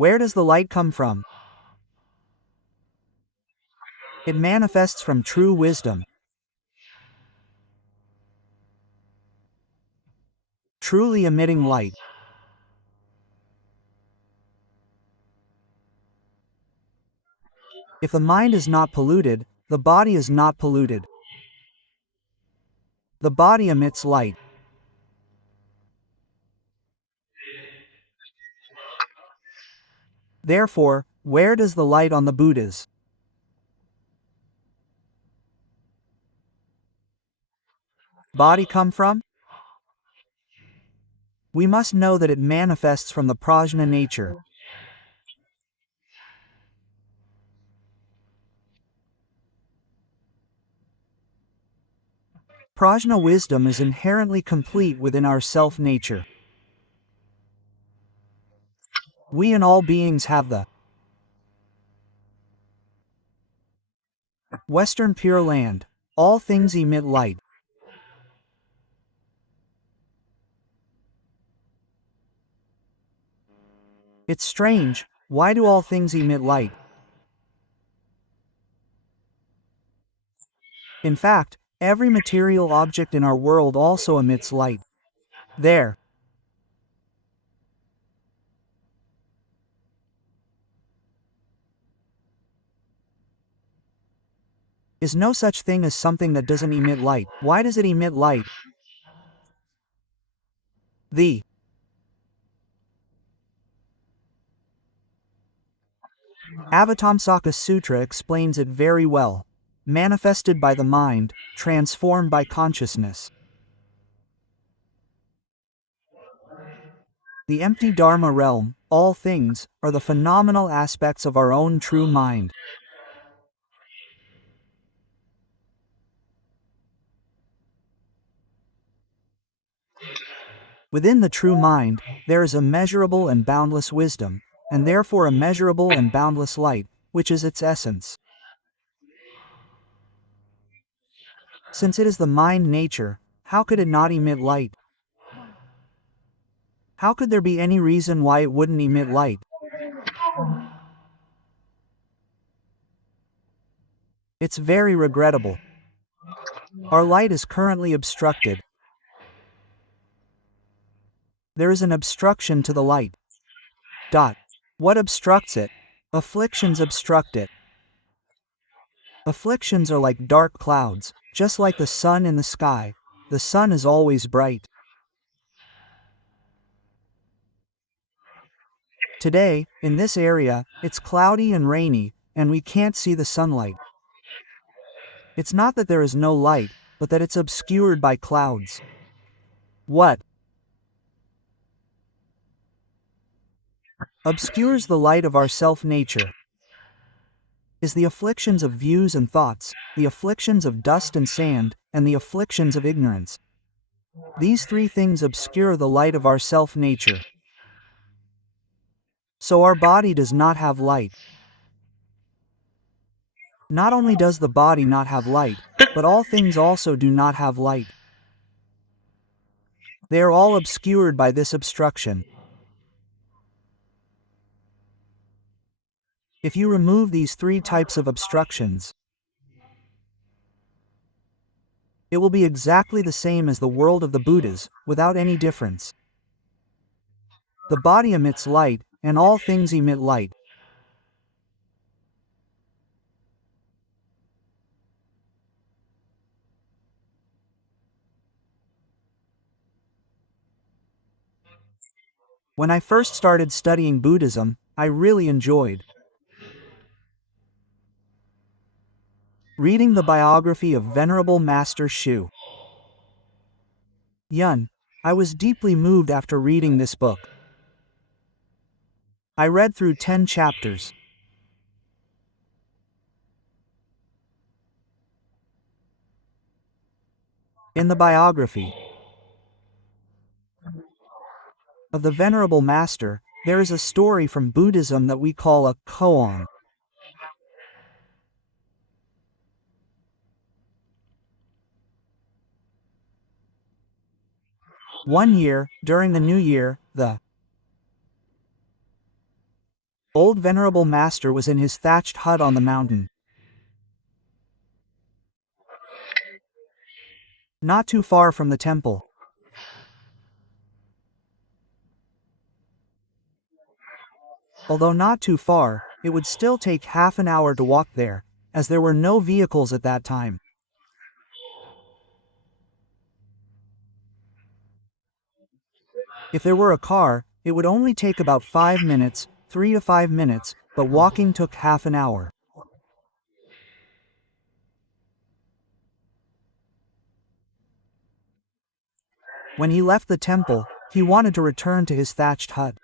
Where does the light come from? It manifests from true wisdom. Truly emitting light. If the mind is not polluted, the body is not polluted. The body emits light. Therefore, where does the light on the Buddhas body come from? We must know that it manifests from the prajna nature. Prajna wisdom is inherently complete within our self-nature. We and all beings have the Western Pure Land. All things emit light. It's strange, why do all things emit light? In fact, every material object in our world also emits light. There is no such thing as something that doesn't emit light. Why does it emit light? The Avatamsaka Sutra explains it very well. Manifested by the mind, transformed by consciousness. The empty Dharma realm, all things, are the phenomenal aspects of our own true mind. Within the true mind, there is immeasurable and boundless wisdom, and therefore immeasurable and boundless light, which is its essence. Since it is the mind nature, how could it not emit light? How could there be any reason why it wouldn't emit light? It's very regrettable. Our light is currently obstructed. There is an obstruction to the light. What obstructs it? Afflictions obstruct it. Afflictions are like dark clouds, just like the sun in the sky. The sun is always bright. Today, in this area, it's cloudy and rainy, and we can't see the sunlight. It's not that there is no light, but that it's obscured by clouds. What obscures the light of our self-nature is the afflictions of views and thoughts, the afflictions of dust and sand, and the afflictions of ignorance. These three things obscure the light of our self-nature. So our body does not have light. Not only does the body not have light, but all things also do not have light. They are all obscured by this obstruction. If you remove these three types of obstructions, it will be exactly the same as the world of the Buddhas, without any difference. The body emits light, and all things emit light. When I first started studying Buddhism, I really enjoyed reading the biography of Venerable Master Shu Yun. I was deeply moved after reading this book. I read through 10 chapters. In the biography of the Venerable Master, there is a story from Buddhism that we call a koan. One year, during the new year, the Old Venerable Master was in his thatched hut on the mountain. Not too far from the temple. Although not too far, it would still take half an hour to walk there, as there were no vehicles at that time. If there were a car, it would only take about 5 minutes, 3 to 5 minutes, but walking took half an hour. When he left the temple, he wanted to return to his thatched hut.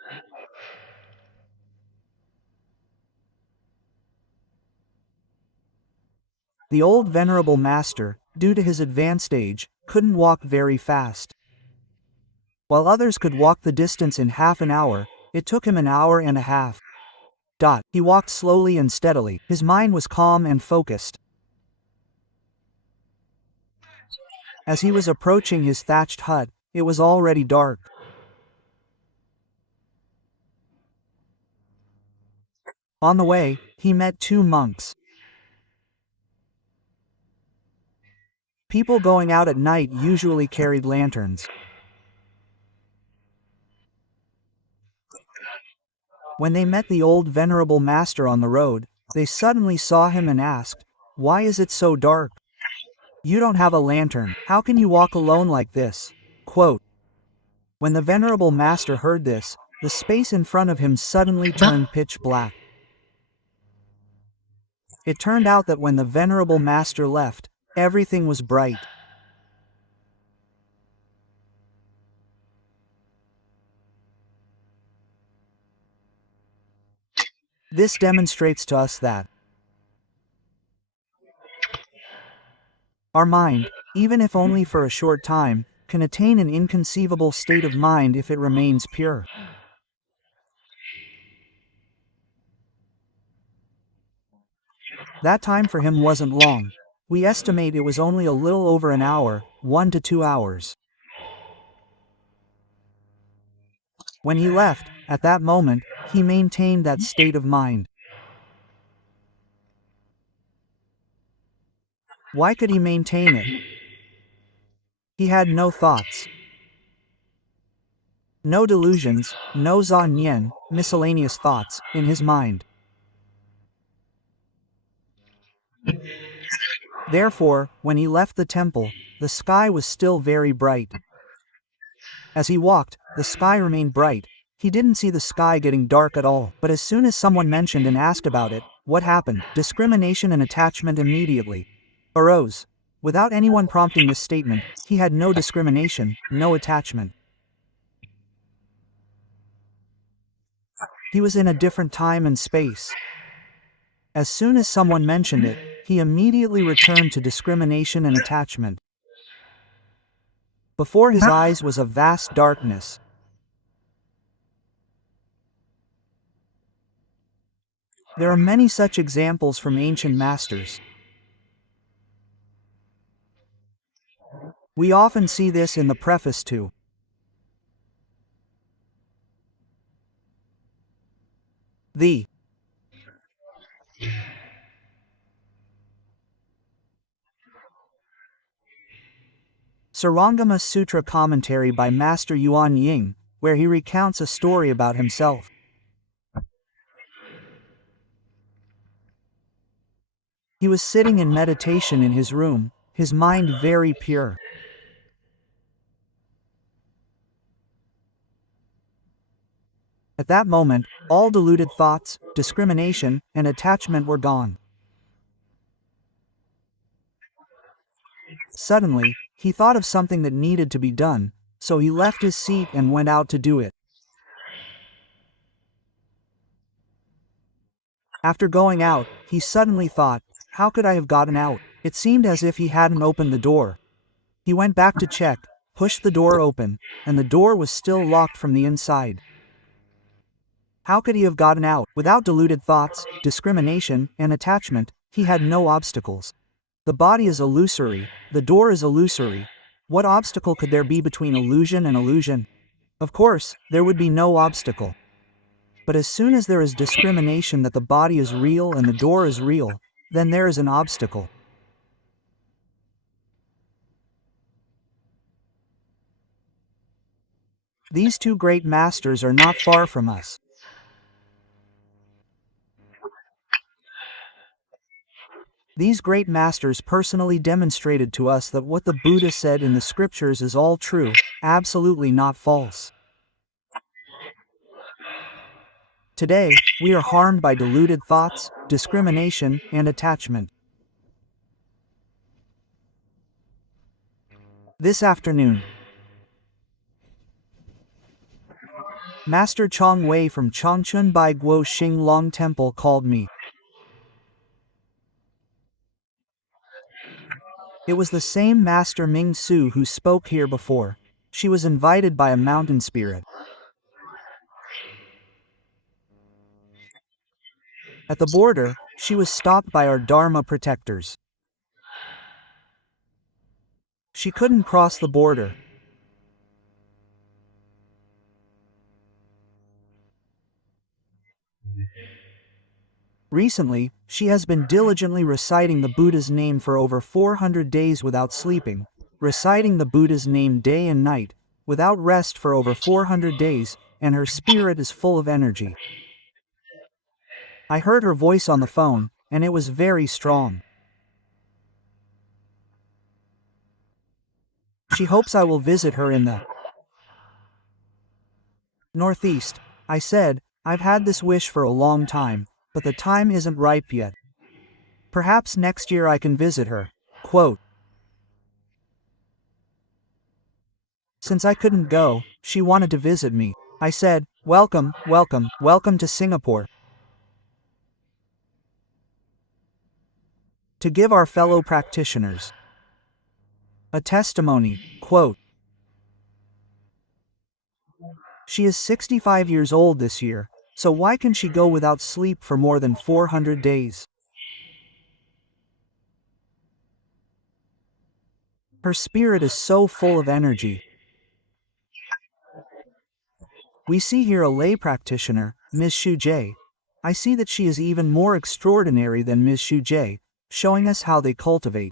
The old Venerable Master, due to his advanced age, couldn't walk very fast. While others could walk the distance in half an hour, it took him an hour and a half. He walked slowly and steadily. His mind was calm and focused. As he was approaching his thatched hut, it was already dark. On the way, he met 2 monks. People going out at night usually carried lanterns. When they met the old Venerable Master on the road, they suddenly saw him and asked, "Why is it so dark? You don't have a lantern. How can you walk alone like this?" Quote. When the Venerable Master heard this, the space in front of him suddenly turned pitch black. It turned out that when the Venerable Master left, everything was bright. This demonstrates to us that our mind, even if only for a short time, can attain an inconceivable state of mind if it remains pure. That time for him wasn't long. We estimate it was only a little over an hour, 1 to 2 hours. When he left, at that moment, he maintained that state of mind. Why could he maintain it? He had no thoughts, no delusions, no zan miscellaneous thoughts, in his mind. Therefore, when he left the temple, the sky was still very bright. As he walked, the sky remained bright. He didn't see the sky getting dark at all. But as soon as someone mentioned and asked about it, what happened? Discrimination and attachment immediately arose. Without anyone prompting this statement, he had no discrimination, no attachment. He was in a different time and space. As soon as someone mentioned it, he immediately returned to discrimination and attachment. Before his eyes was a vast darkness. There are many such examples from ancient masters. We often see this in the preface to the Sarangama Sutra commentary by Master Yuan Ying, where he recounts a story about himself. He was sitting in meditation in his room, his mind very pure. At that moment, all deluded thoughts, discrimination, and attachment were gone. Suddenly, he thought of something that needed to be done, so he left his seat and went out to do it. After going out, he suddenly thought, how could I have gotten out? It seemed as if he hadn't opened the door. He went back to check, pushed the door open, and the door was still locked from the inside. How could he have gotten out? Without deluded thoughts, discrimination, and attachment, he had no obstacles. The body is illusory, the door is illusory. What obstacle could there be between illusion and illusion? Of course, there would be no obstacle. But as soon as there is discrimination that the body is real and the door is real, then there is an obstacle. These two great masters are not far from us. These great masters personally demonstrated to us that what the Buddha said in the scriptures is all true, absolutely not false. Today, we are harmed by deluded thoughts, discrimination, and attachment. This afternoon, Master Chong Wei from Chongchun Bai Guo Xing Long Temple called me. It was the same Master Ming Su who spoke here before. She was invited by a mountain spirit. At the border, she was stopped by our Dharma protectors. She couldn't cross the border. Recently, she has been diligently reciting the Buddha's name for over 400 days without sleeping, reciting the Buddha's name day and night, without rest for over 400 days, and her spirit is full of energy. I heard her voice on the phone, and it was very strong. She hopes I will visit her in the Northeast. I said, I've had this wish for a long time, but the time isn't ripe yet. Perhaps next year I can visit her. Quote, since I couldn't go, she wanted to visit me. I said, welcome, welcome, welcome to Singapore. To give our fellow practitioners a testimony, quote, she is 65 years old this year, so why can she go without sleep for more than 400 days? Her spirit is so full of energy. We see here a lay practitioner, Ms. Xu Jie. I see that she is even more extraordinary than Ms. Xu Jie, showing us how they cultivate.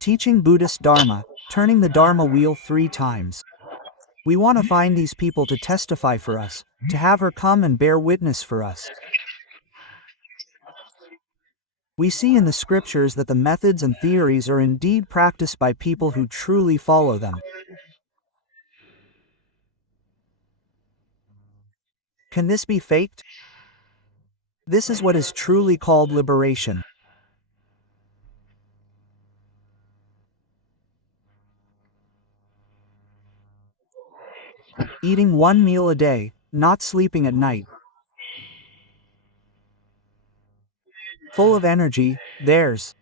Teaching Buddhist Dharma, turning the Dharma wheel 3 times. We want to find these people to testify for us, to have her come and bear witness for us. We see in the scriptures that the methods and theories are indeed practiced by people who truly follow them. Can this be faked? This is what is truly called liberation. Eating 1 meal a day, not sleeping at night. Full of energy, there's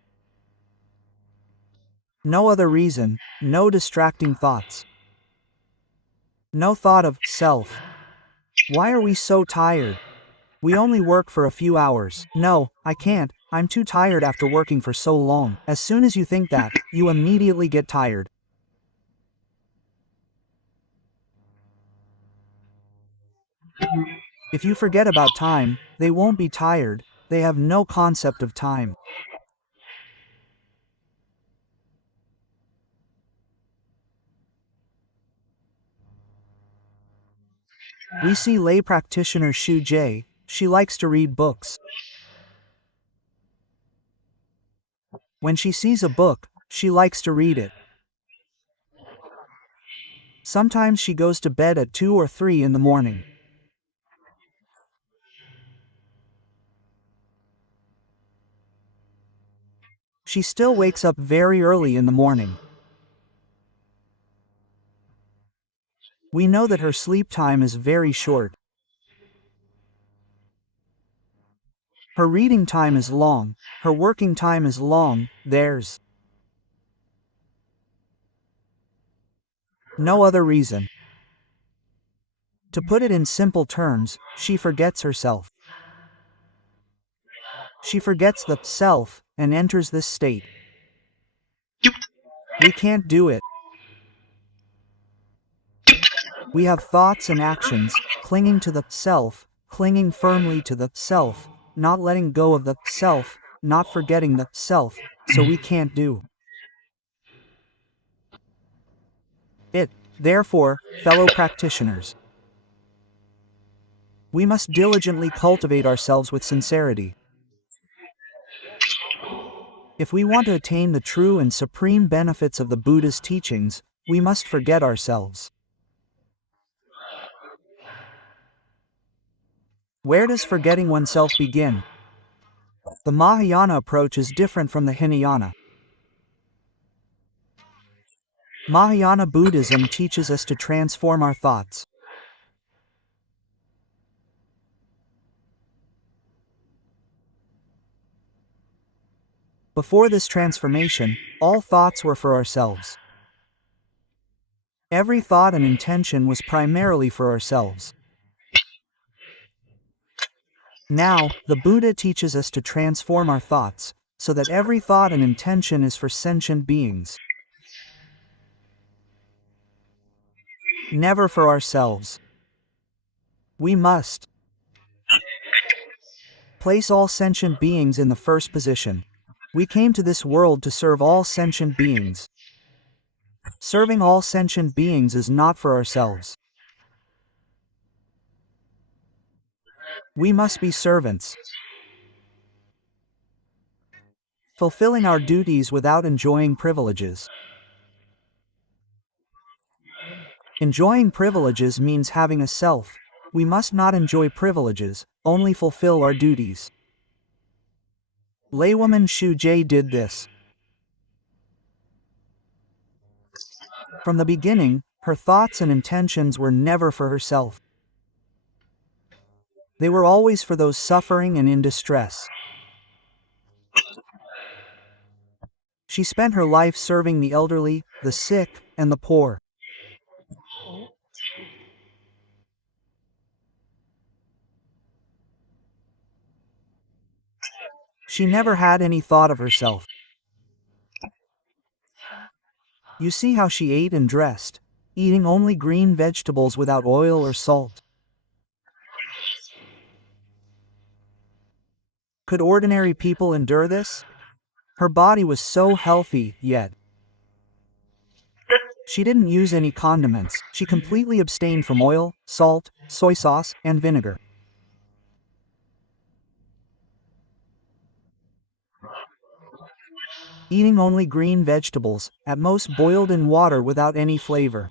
no other reason, no distracting thoughts. No thought of self. Why are we so tired? We only work for a few hours. No, I can't, I'm too tired after working for so long. As soon as you think that, you immediately get tired. If you forget about time, they won't be tired, they have no concept of time. We see lay practitioner Xu Jie, she likes to read books. When she sees a book, she likes to read it. Sometimes she goes to bed at 2 or 3 in the morning. She still wakes up very early in the morning. We know that her sleep time is very short. Her reading time is long, her working time is long, there's no other reason. To put it in simple terms, she forgets herself. She forgets the self and enters this state. We can't do it. We have thoughts and actions, clinging to the self, clinging firmly to the self, not letting go of the self, not forgetting the self, so we can't do it. Therefore, fellow practitioners, we must diligently cultivate ourselves with sincerity. If we want to attain the true and supreme benefits of the Buddha's teachings, we must forget ourselves. Where does forgetting oneself begin? The Mahayana approach is different from the Hinayana. Mahayana Buddhism teaches us to transform our thoughts. Before this transformation, all thoughts were for ourselves. Every thought and intention was primarily for ourselves. Now, the Buddha teaches us to transform our thoughts, so that every thought and intention is for sentient beings. Never for ourselves. We must place all sentient beings in the first position. We came to this world to serve all sentient beings. Serving all sentient beings is not for ourselves. We must be servants, fulfilling our duties without enjoying privileges. Enjoying privileges means having a self. We must not enjoy privileges, only fulfill our duties. Laywoman Shu Jie did this. From the beginning, her thoughts and intentions were never for herself. They were always for those suffering and in distress. She spent her life serving the elderly, the sick, and the poor. She never had any thought of herself. You see how she ate and dressed, eating only green vegetables without oil or salt. Could ordinary people endure this? Her body was so healthy, yet she didn't use any condiments. She completely abstained from oil, salt, soy sauce, and vinegar. Eating only green vegetables, at most boiled in water without any flavor.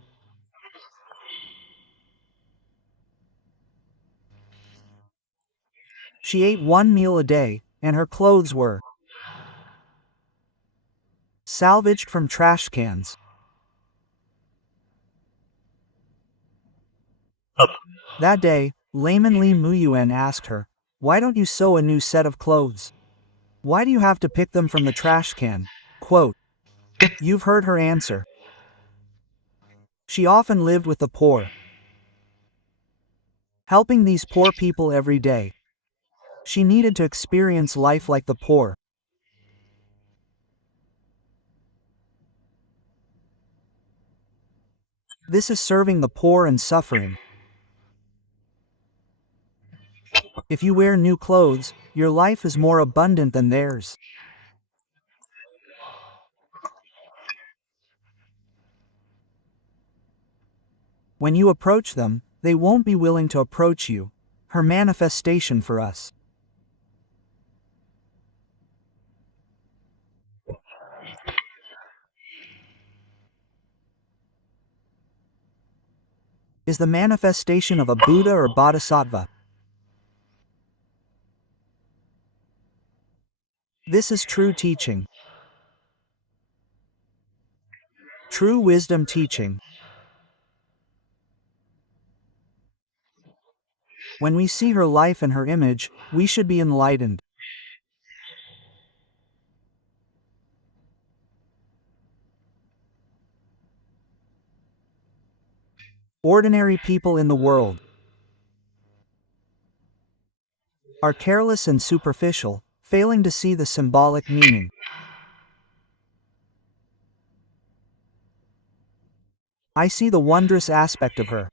She ate one meal a day, and her clothes were salvaged from trash cans. That day, layman Li Muyuan asked her, "Why don't you sew a new set of clothes? Why do you have to pick them from the trash can?" Quote. You've heard her answer. She often lived with the poor, helping these poor people every day. She needed to experience life like the poor. This is serving the poor and suffering. If you wear new clothes, your life is more abundant than theirs. When you approach them, they won't be willing to approach you. Her manifestation for us is the manifestation of a Buddha or Bodhisattva. This is true teaching. True wisdom teaching. When we see her life and her image, we should be enlightened. Ordinary people in the world are careless and superficial, failing to see the symbolic meaning. I see the wondrous aspect of her.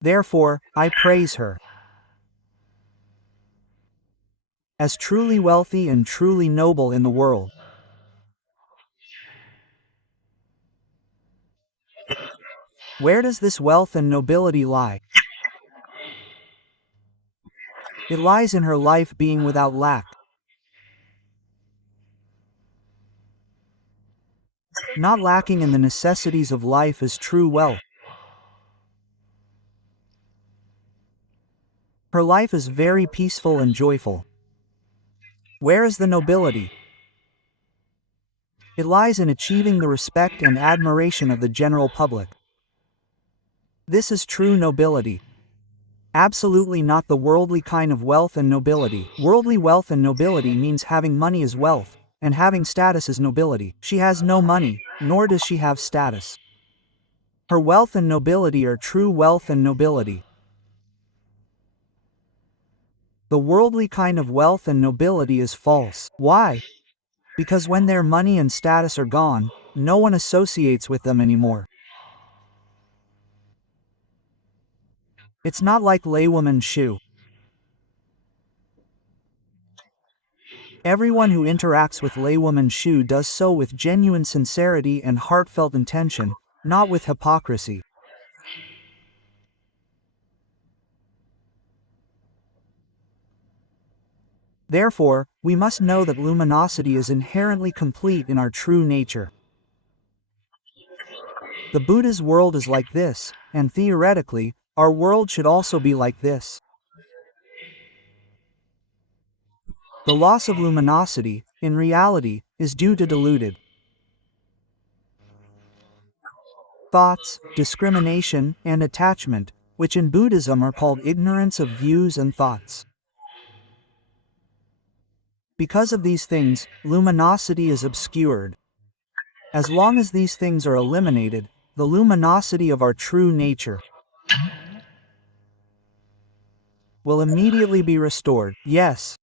Therefore, I praise her. As truly wealthy and truly noble in the world. Where does this wealth and nobility lie? It lies in her life being without lack. Not lacking in the necessities of life is true wealth. Her life is very peaceful and joyful. Where is the nobility? It lies in achieving the respect and admiration of the general public. This is true nobility. Absolutely not the worldly kind of wealth and nobility. Worldly wealth and nobility means having money is wealth, and having status is nobility. She has no money, nor does she have status. Her wealth and nobility are true wealth and nobility. The worldly kind of wealth and nobility is false. Why? Because when their money and status are gone, no one associates with them anymore. It's not like laywoman shoe. Everyone who interacts with laywoman Shu does so with genuine sincerity and heartfelt intention, not with hypocrisy. Therefore, we must know that luminosity is inherently complete in our true nature. The Buddha's world is like this, and theoretically, our world should also be like this. The loss of luminosity, in reality, is due to deluded thoughts, discrimination, and attachment, which in Buddhism are called ignorance of views and thoughts. Because of these things, luminosity is obscured. As long as these things are eliminated, the luminosity of our true nature will immediately be restored. Yes,